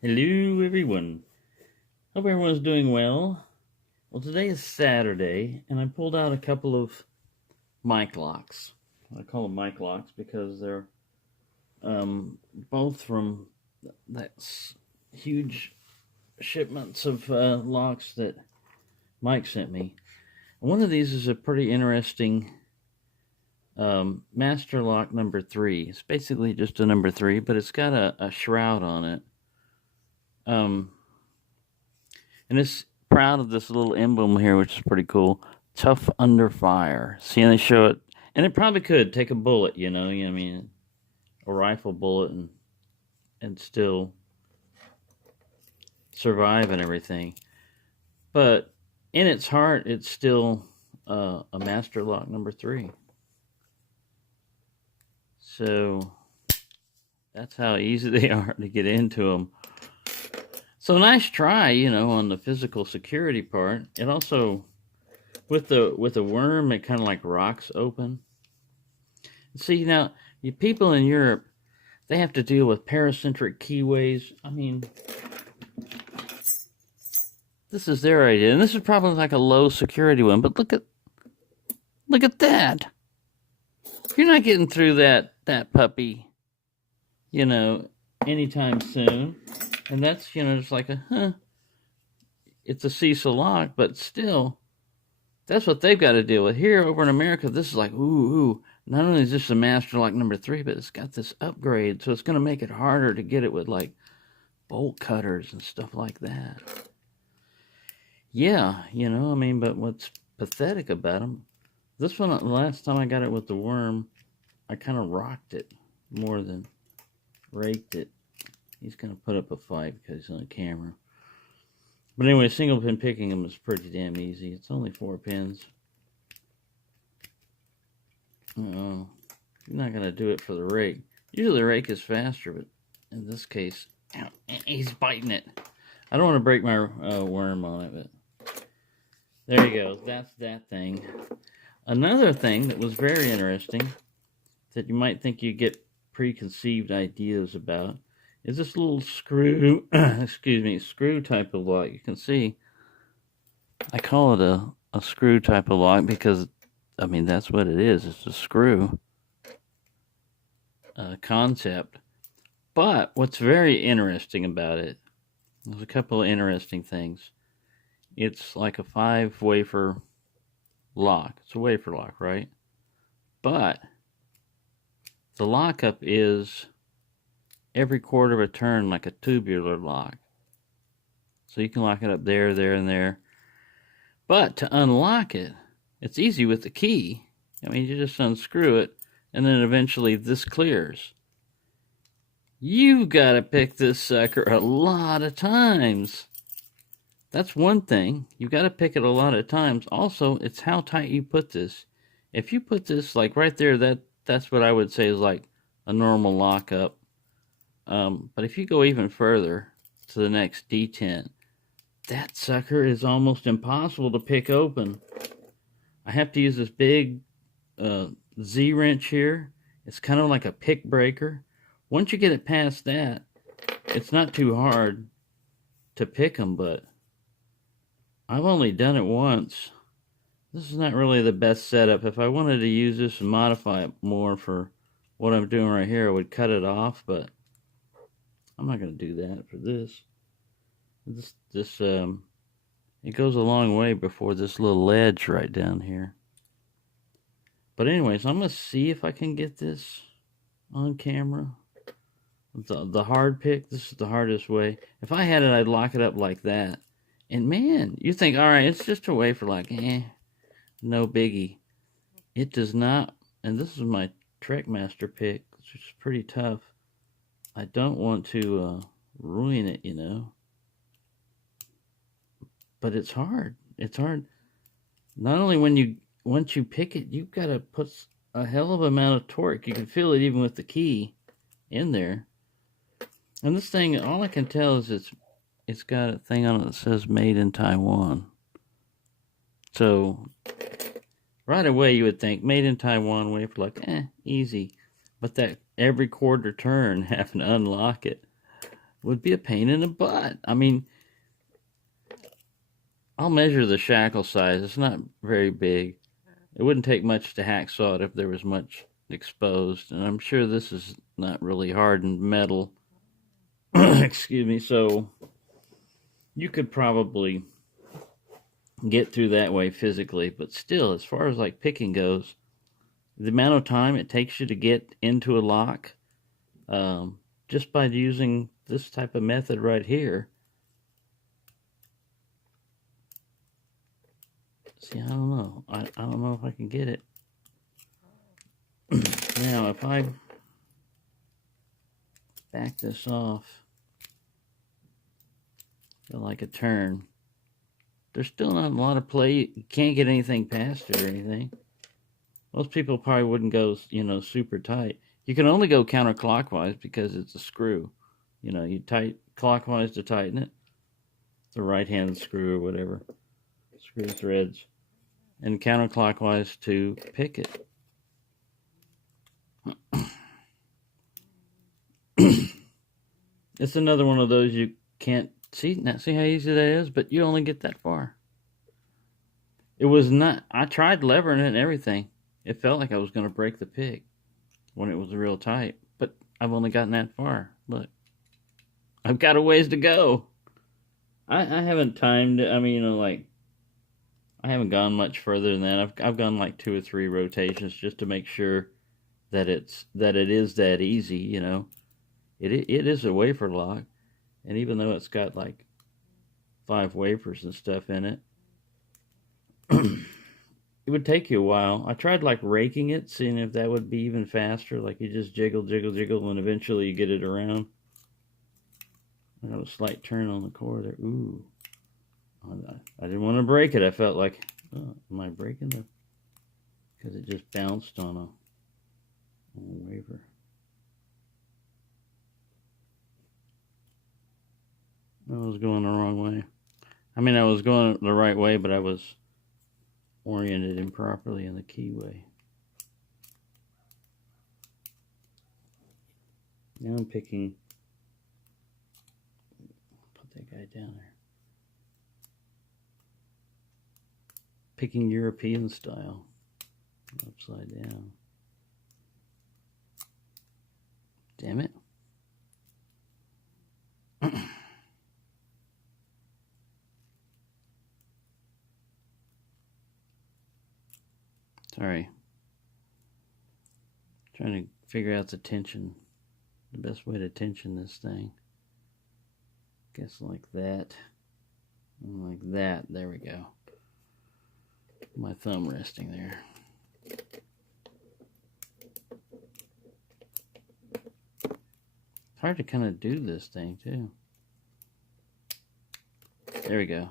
Hello, everyone. Hope everyone's doing well. Well, today is Saturday, and I pulled out a couple of mic locks. I call them mic locks because they're both from that huge shipments of locks that Mike sent me. One of these is a pretty interesting master lock number 3. It's basically just a number 3, but it's got a shroud on it. And it's proud of this little emblem here, which is pretty cool. Tough under fire. See, and they show it, and it probably could take a bullet, I mean, a rifle bullet, and still survive and everything. But in its heart, it's still a master lock number 3. So that's how easy they are to get into them. So nice try, on the physical security part. It also, with the worm, it kind of like rocks open. See, now, you people in Europe, they have to deal with paracentric keyways. I mean, this is their idea, and this is probably like a low security one. But look at that. You're not getting through that puppy, anytime soon. And that's, just like it's a Cecil lock, but still, that's what they've got to deal with. Here over in America, this is like, ooh, not only is this a master lock number 3, but it's got this upgrade, so it's going to make it harder to get it with, like, bolt cutters and stuff like that. Yeah, I mean, but what's pathetic about them, this one, the last time I got it with the worm, I kind of rocked it more than raked it. He's going to put up a fight because he's on camera. But anyway, single pin picking them is pretty damn easy. It's only 4 pins. You're not going to do it for the rake. Usually the rake is faster, but in this case, he's biting it. I don't want to break my worm on it, but there you go. That's that thing. Another thing that was very interesting that you might think you get preconceived ideas about is this little screw, screw type of lock. You can see, I call it a screw type of lock because, I mean, that's what it is. It's a screw concept. But what's very interesting about it, there's a couple of interesting things. It's like a 5-wafer lock. It's a wafer lock, right? But the lockup is every quarter of a turn, like a tubular lock. So you can lock it up there, there, and there. But to unlock it, it's easy with the key. I mean, you just unscrew it, and then eventually this clears. You gotta pick this sucker a lot of times. That's one thing. You gotta pick it a lot of times. Also, it's how tight you put this. If you put this like right there, that's what I would say is like a normal lockup. But if you go even further to the next detent, that sucker is almost impossible to pick open. I have to use this big Z-wrench here. It's kind of like a pick breaker. Once you get it past that, it's not too hard to pick them, but I've only done it once. This is not really the best setup. If I wanted to use this and modify it more for what I'm doing right here, I would cut it off, but I'm not going to do that for this. It goes a long way before this little ledge right down here. But anyways, I'm going to see if I can get this on camera. The hard pick, this is the hardest way. If I had it, I'd lock it up like that. And man, you think, all right, it's just a wafer lock. No biggie. It does not, and this is my Trekmaster pick, which is pretty tough. I don't want to ruin it, But it's hard. It's hard. Not only once you pick it, you've got to put a hell of an amount of torque. You can feel it even with the key in there. And this thing, all I can tell is it's got a thing on it that says made in Taiwan. So right away you would think made in Taiwan wafer lock, easy. But that every quarter turn having to unlock it. would be a pain in the butt. I mean, I'll measure the shackle size. It's not very big. It wouldn't take much to hacksaw it if there was much exposed. And I'm sure this is not really hardened metal. Excuse me. So you could probably get through that way physically. But still, as far as like picking goes, the amount of time it takes you to get into a lock, just by using this type of method right here. See, I don't know. I don't know if I can get it. Now, if I back this off to like a turn, there's still not a lot of play. You can't get anything past it or anything. Most people probably wouldn't go, super tight. You can only go counterclockwise because it's a screw. You tight clockwise to tighten it. The right-hand screw or whatever. Screw threads. And counterclockwise to pick it. It's another one of those you can't see how easy that is, but you only get that far. It was not, I tried levering it and everything. It felt like I was going to break the pick when it was real tight, but I've only gotten that far. Look, I've got a ways to go. I haven't timed it. I mean, I haven't gone much further than that. I've gone like 2 or 3 rotations just to make sure that it is that easy. It is a wafer lock, and even though it's got like 5 wafers and stuff in it, it would take you a while. I tried like raking it, seeing if that would be even faster. Like you just jiggle, and eventually you get it around. I have a slight turn on the core there. Ooh. I didn't want to break it. I felt like, oh, am I breaking it? Because it just bounced on a wafer. I was going the wrong way. I mean, I was going the right way, but I was oriented improperly in the keyway. Now I'm picking, put that guy down there. Picking European style, upside down. Damn it. Sorry. Trying to figure out the tension, the best way to tension this thing. Guess like that, and like that. There we go. My thumb resting there. It's hard to kind of do this thing too. There we go.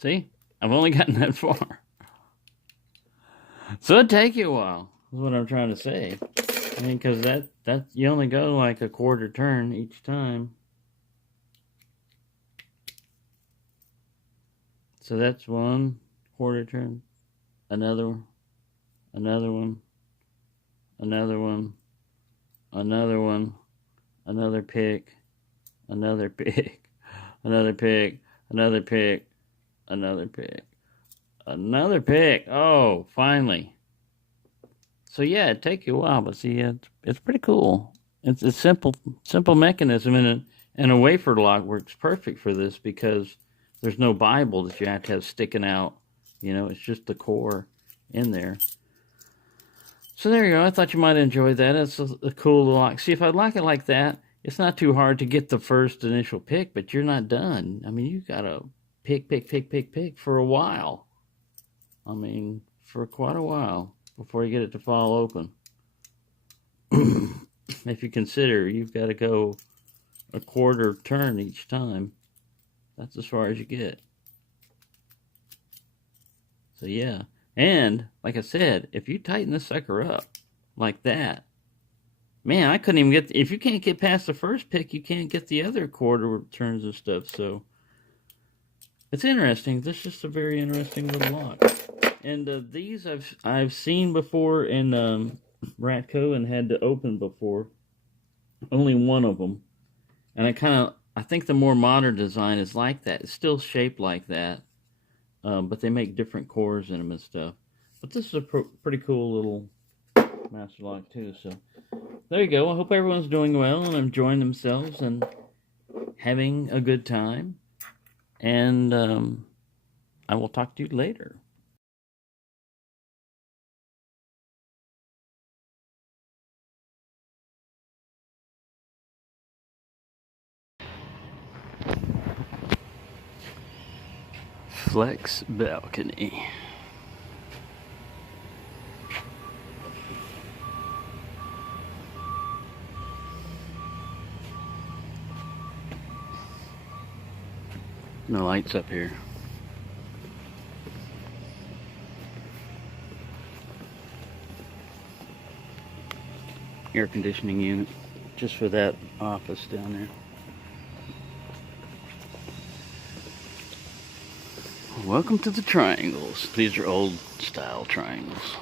See? I've only gotten that far. So it'd take you a while, is what I'm trying to say. I mean, because that you only go like a quarter turn each time. So that's 1 quarter turn, another one, another one, another one, another one, another pick, another pick, another pick, another pick, another pick, another pick. Oh, finally. So yeah, it'd take you a while, but see, it's pretty cool. It's a simple mechanism, and a wafer lock works perfect for this because there's no Bible that you have to have sticking out. It's just the core in there. So there you go. I thought you might enjoy that. It's a cool lock. See, if I lock it like that, it's not too hard to get the first initial pick, but you're not done. I mean, you gotta pick for a while. I mean, for quite a while before you get it to fall open. If you consider you've got to go a quarter turn each time, that's as far as you get. So yeah, and like I said, if you tighten this sucker up like that, man, I couldn't even get, if you can't get past the first pick, you can't get the other quarter turns and stuff. So it's interesting. This is just a very interesting little lock. And these I've seen before in Ratco and had to open before. Only one of them. And I think the more modern design is like that. It's still shaped like that, but they make different cores in them and stuff. But this is a pretty cool little master lock too. So there you go. I hope everyone's doing well and enjoying themselves and having a good time. And I will talk to you later. Flex balcony. No lights up here. Air conditioning unit just for that office down there. Welcome to the triangles. These are old style triangles.